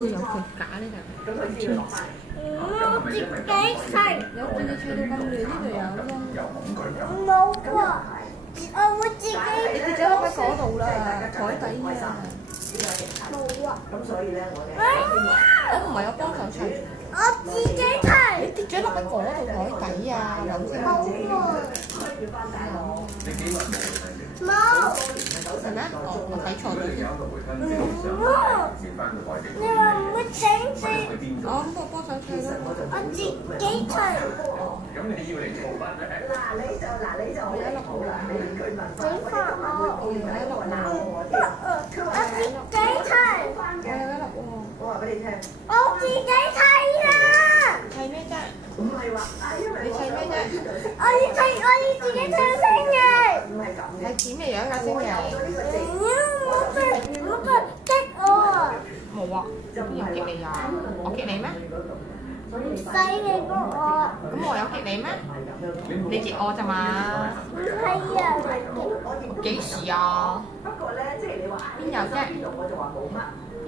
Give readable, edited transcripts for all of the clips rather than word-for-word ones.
會有腳架呢度，我自己砌。你屋見你砌到咁亂，呢度有窿。冇喎，我會自己。你跌咗喺嗰度啦，台底啊。冇啊。咁所以咧，我哋我唔係有幫手砌，我自己砌。你跌咗落喺嗰度台底啊，諗清冇楚。喎。冇。係咩？我睇錯咗添。你話唔會整住？我幫手砌咯。我自己砌。咁你要嚟做乜咧？你就好啦，你佢問整翻我。我鬧我啲，我自己砌。我話俾你聽，我自己砌啦。砌咩啫？唔係話因為你砌咩啫？我要自己砌星嘅。唔係咁嘅。係點嘅樣㗎？星爺？我個激我啊！冇啊，邊有激你啊？我激你咩？唔使你幫我。咁我有激你咩？你激我咋嘛？唔係啊！幾時啊？不過咧，即係你話邊有啫？我就話冇乜。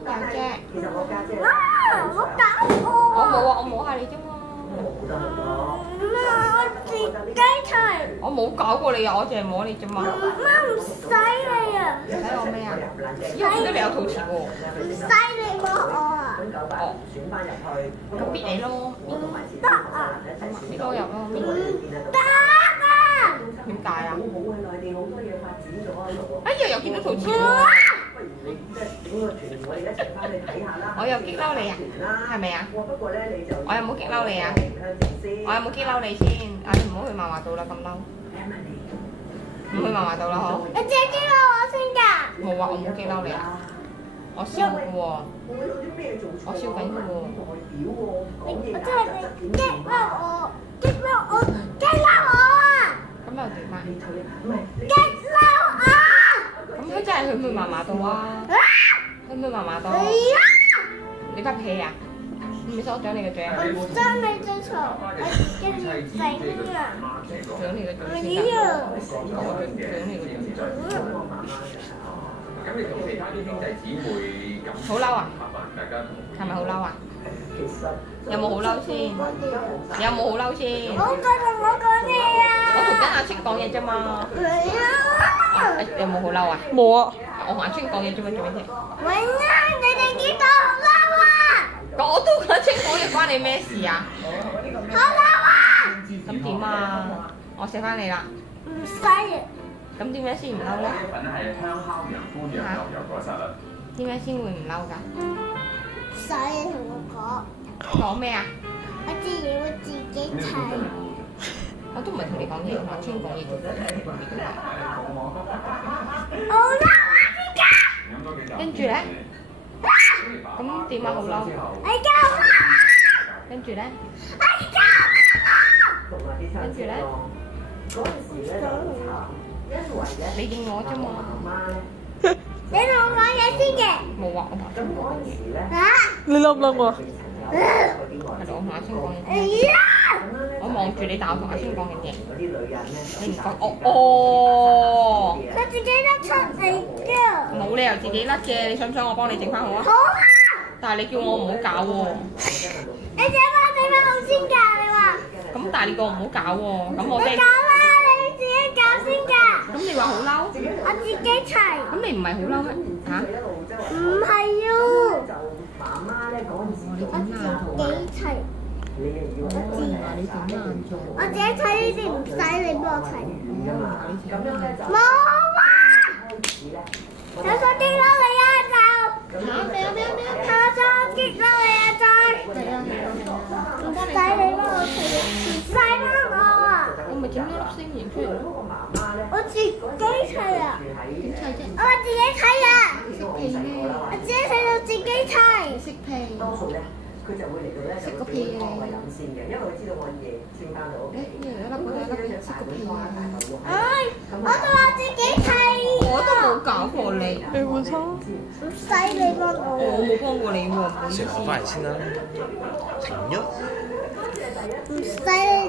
邊有啫？其實我家姐啊！我搞我啊！我冇啊，我摸下你啫嘛。我自己砌。我冇搞過你啊，我淨係摸你啫嘛。唔使你啊！唔使我咩啊？因為見到你有肚臍喎。唔使你摸我啊！哦，選翻入去，咁搣你咯，得啊！搣多入咯，搣。得啊！點解啊？好喺內地好多嘢發展咗喺度。哎呀，又見到肚臍喎！不如你即係整個團，我哋一齊翻去睇下啦。我有激嬲你啊？係咪啊？不過咧，你就我有冇激嬲你啊？我有冇激嬲你先？啊，你唔好去漫畫度啦，咁嬲。唔去漫畫度啦，嗬？你自己激我先㗎。冇啊，我冇激嬲你啊！我笑嘅喎，我笑緊嘅喎。我真係你激嬲我，激嬲我，激嬲我啊！咁又點啊？激嬲我！咁佢真係去唔去漫畫度啊？去唔去漫畫度？你發脾氣啊？唔係收獎你嘅獎啊？我真係真錯，我自己整啊！獎你嘅獎先你㗎。啊！獎你嘅獎。咁你同其他啲兄弟姊妹咁好嬲啊！大家係咪好嬲啊？有冇好嬲先？你有冇好嬲先？我再同我講嘢啊！我同緊阿清講嘢啫嘛。你啊！有冇好嬲啊？冇啊！我同阿清講嘢做咩啫？喂啊！你哋幾多好嬲啊！我都同阿清講嘢，關你咩事啊？好嬲啊！咁點啊？我寫翻你啦。唔使啊！咁點樣先唔嬲咧？呢一份係香烤羊歡羊牛油果沙律。點樣先會唔嬲㗎？唔使你同我講咩啊？講，我自己會自己砌。我都唔係同你講嘢，我同阿清講嘢啫。好嬲啊！而家跟住咧，咁點啊？好嬲。你救我！跟住咧，你救我！跟住咧，嗰陣時咧就好慘，因為咧你應我啫嘛。媽咧，你同我講嘢先嘅。冇啊，我同阿清講嘢。時咧啊！你嬲唔嬲我？係咯，我同阿清講嘢。哎呀！我望住你，但我同阿清講緊嘢。嗰啲女人咧，你唔覺？哦。我自己得出嚟㗎。冇理由自己甩嘅，你想唔想我幫你整翻好啊？好啊！但係你叫我唔好搞喎。你整翻好先㗎，你話？咁但係你叫我唔好搞喎，咁我即係你搞啦，你自己搞先㗎。咁你話好嬲？我自己砌。咁你唔係好嬲咩？嚇？唔係啊！就媽媽咧嗰陣時，我自己砌。你又要你點啊？我自己砌呢啲唔使你幫我砌。咁樣咧就冇啊！開始咧，有手激嬲你啊！就嚇！咩啊咩啊咩啊！有手激嬲你啊！再唔使你幫我砌，唔使幫我啊！我咪整咗粒星形出嚟咯。媽媽咧我自己砌啊！點砌啫？我自己砌啊！識屁咩？我自己砌到自己砌。識屁！多數咧，佢就會嚟到咧就會俾湯我飲先嘅，因為佢知道我夜先翻到屋企。一人一粒嗰度一粒，識個屁啊！唉，我都話自己砌。我都冇搞過你，你換衫。唔使你幫我。我冇幫過你喎，唔好意思。食好翻嚟先啦，停咗。唔使你。